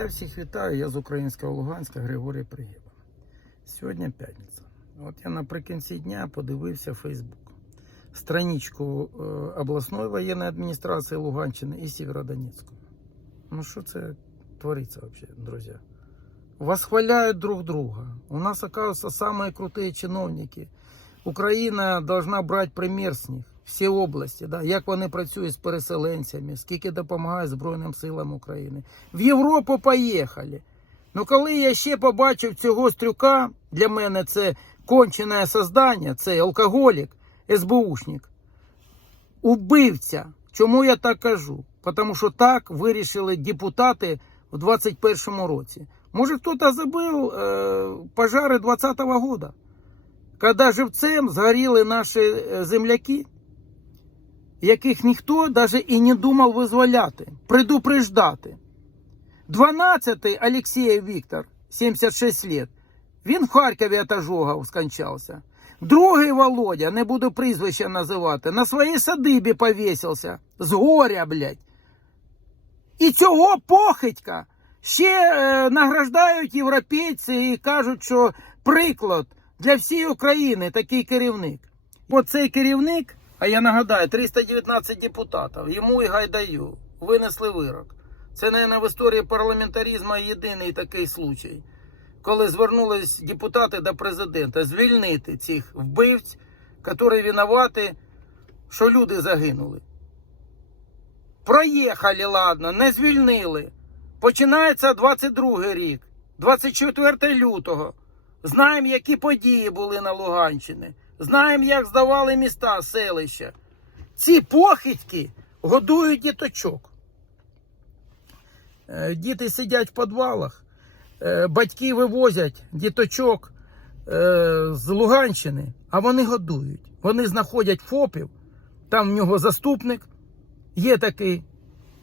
Я всіх вітаю, я з українського Луганська Григорій Пригіба. Сьогодні п'ятниця. От я наприкінці дня подивився Фейсбук. Страничку е, обласної воєнної адміністрації Луганщини і Сєвєродонецької. Ну що це твориться взагалі, друзі? Восхваляют друг друга. У нас, оказывается, самые крутые чиновники. Україна должна брати примір з них. Всі області, да? як вони працюють з переселенцями, скільки допомагають Збройним силам України. В Європу поїхали. Ну коли я ще побачив цього стрюка, для мене це кончене создання, це алкоголік, СБУшник, убивця. Чому я так кажу? Тому що так вирішили депутати в 21 році. Може, хтось забив е, пожари 20-го года, коли живцем згоріли наші е, земляки, яких ніхто навіть і не думав визволяти, предупреждати. 12-й Олексєєв Віктор, 76 лет, він в Харкові від ожогів скончався. Другий Володя, не буду прізвища називати, на своїй садибі повісився. З горя, блядь. І цього похитька ще е, награждають європейці і кажуть, що приклад для всієї України такий керівник. От цей керівник, а я нагадаю, 319 депутатів, йому і гайдаю, винесли вирок. Це, мабуть, в історії парламентаризму єдиний такий случай, коли звернулись депутати до президента звільнити цих вбивць, які винуваті, що люди загинули. Проїхали, ладно, не звільнили. Починається 22 рік, 24 лютого. Знаємо, які події були на Луганщині. Знаємо, як здавали міста, селища. Ці похитьки годують діточок. Е, Діти сидять в підвалах, е, батьки вивозять діточок е, з Луганщини, а вони годують. Вони знаходять ФОПів, там в нього заступник, є такий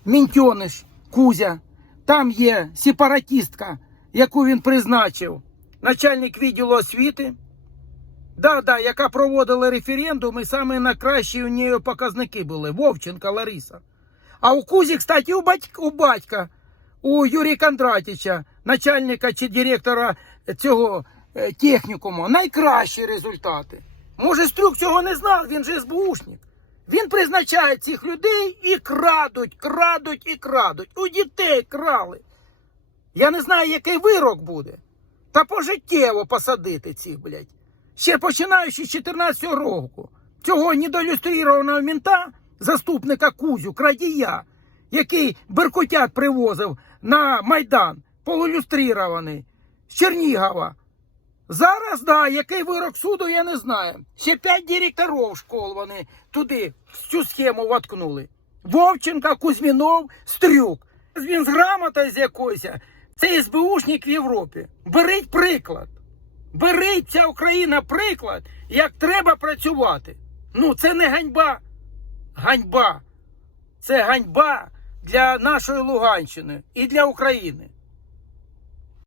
мінтьониш Кузя, там є сепаратістка, яку він призначив, начальник відділу освіти. Да, да, яка проводила референдум, і саме найкращі у неї показники були. Вовченка Лариса. А у Кузі, кстати, у батька, у батька, у Юрія Кондратіча, начальника чи директора цього е, технікуму, найкращі результати. Може, Стрюк цього не знав, він же СБУшник. Він призначає цих людей і крадуть, крадуть і крадуть. У дітей крали. Я не знаю, який вирок буде. Та пожиттєво посадити цих, блядь. Ще починаючи з 14 року. Цього недоілюстрованого мента, заступника Кузю, крадія, який Беркутят привозив на Майдан, полулюстрований, з Чернігова. Зараз, да, який вирок суду, я не знаю. Ще п'ять директорів школ вони туди в цю схему воткнули. Вовченка, Кузьмінов, Стрюк. Він з грамотою з якоюсь. Це СБУшник в Європі. Беріть приклад. Беріть ця Україна приклад, як треба працювати. Ну, це не ганьба. Ганьба. Це ганьба для нашої Луганщини і для України.